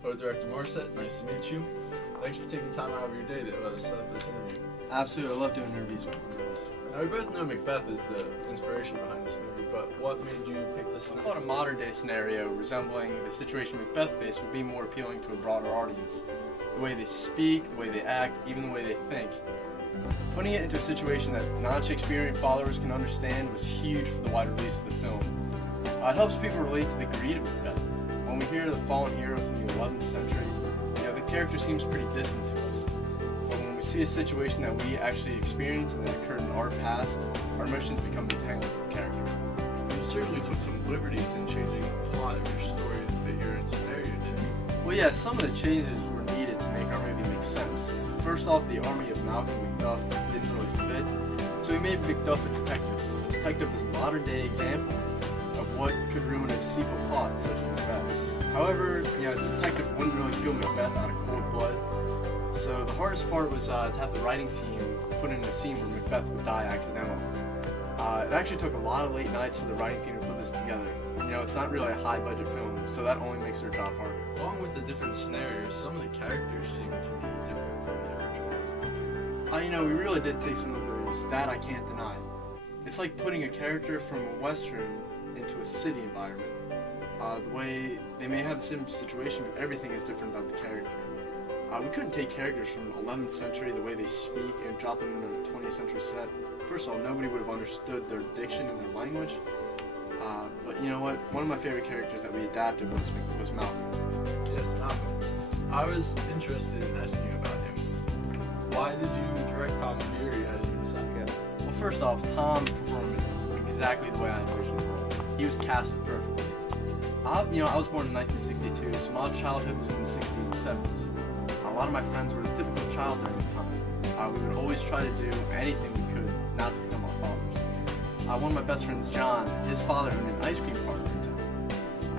Hello, Director Morissette. Nice to meet you. Thanks for taking time out of your day to let us set up this interview. Absolutely, I love doing interviews with movies. Now, we both know Macbeth is the inspiration behind this movie, but what made you pick this I one? thought a modern-day scenario resembling the situation Macbeth faced would be more appealing to a broader audience. The way they speak, the way they act, even the way they think. Putting it into a situation that non-Shakespearean followers can understand was huge for the wide release of the film. It helps people relate to the greed of Macbeth. When we hear the fallen hero from the 11th century, the character seems pretty distant to us. But when we see a situation that we actually experienced and that occurred in our past, our emotions become entangled with the character. You certainly took some liberties in changing the plot of your story to fit your own scenario, didn't you? Well, yeah, some of the changes were needed to make our movie make sense. First off, the army of Malcolm Macduff didn't really fit, so we made Macduff a detective. A detective is a modern-day example of what could ruin a deceitful plot such as Macbeth's. However, the detective wouldn't really kill Macbeth out of cold blood, so the hardest part was to have the writing team put in a scene where Macbeth would die accidentally. It actually took a lot of late nights for the writing team to put this together. It's not really a high-budget film, so that only makes their job harder. Along with the different scenarios, some of the characters seem to be different from the originals. We really did take some liberties. That I can't deny. It's like putting a character from a western into a city environment. The way they may have the same situation, but everything is different about the character. We couldn't take characters from 11th century, the way they speak, and drop them into a 20th century set. First of all, nobody would have understood their diction and their language. But you know what? One of my favorite characters that we adapted was Malcolm. Yes, Malcolm. I was interested in asking you about him. Why did you direct Tom Beery as your son? Well, first off, Tom performed exactly the way I envisioned the role. He was casted perfectly. I was born in 1962, so my childhood was in the 60s and 70s. A lot of my friends were the typical child during the time. We would always try to do anything we could not to become our fathers. One of my best friends, John, his father owned an ice cream parlor in town.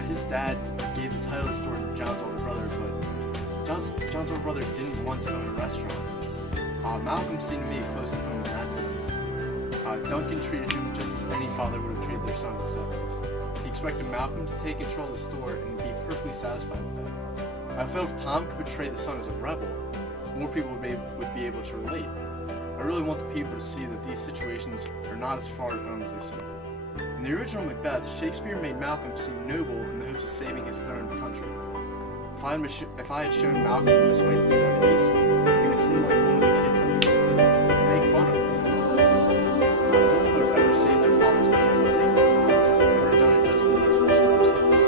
His dad gave the title of the store to John's older brother, but John's older brother didn't want to own a restaurant. Malcolm seemed to me close to home in that sense. Duncan treated him just as any father would have treated their son in the 70s. He expected Malcolm to take control of the store and be perfectly satisfied with that. I felt if Tom could portray the son as a rebel, more people would be able to relate. I really want the people to see that these situations are not as far at home as they seem. In the original Macbeth, Shakespeare made Malcolm seem noble in the hopes of saving his throne and country. If I had shown Malcolm in this way in the 70s, he would seem like one of the kids that we used to make fun of. No one would have ever saved their father's name for the sake of their father. They would have done it just for the extension of themselves.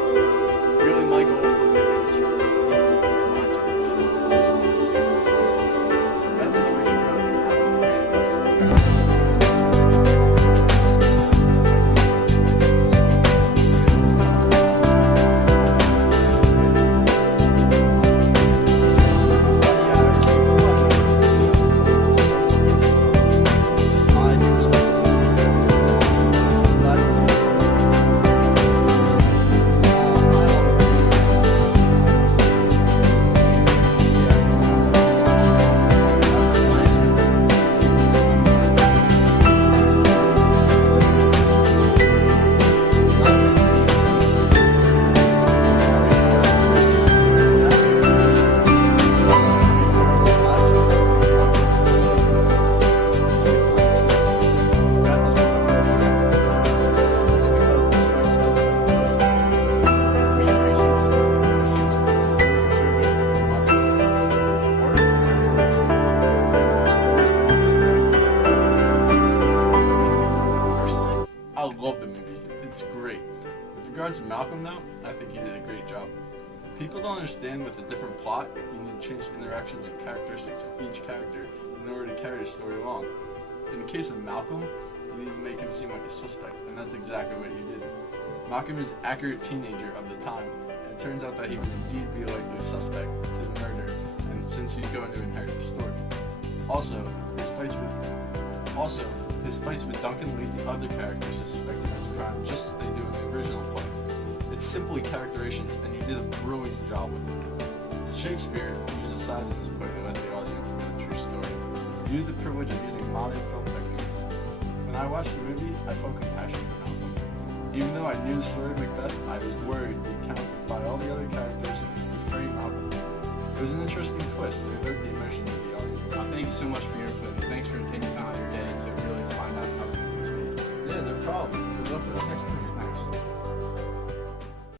Really, my goal for movie is to really my generation, those were in the 60s and 70s. That situation really didn't happen to any of us. I love the movie. It's great. With regards to Malcolm, though, I think you did a great job. People don't understand with a different plot, you need to change interactions and characteristics of each character in order to carry the story along. In the case of Malcolm, you need to make him seem like a suspect, and that's exactly what you did. Malcolm is an accurate teenager of the time, and it turns out that he would indeed be a likely suspect to the murder, and since he's going to inherit the story. Also, his fights with Duncan lead the other characters to suspect him as a crime, just as they do in the original play. It's simply characterizations, and you did a brilliant job with it. Shakespeare used the sides of this play to let the audience know the true story. You had the privilege of using modern film techniques. When I watched the movie, I felt compassion for Malcolm. Even though I knew the story of Macbeth, I was worried the accounts by all the other characters would frame Malcolm It was an interesting twist. It evoked the emotions of the audience. Thank you so much for your input. Thanks for taking time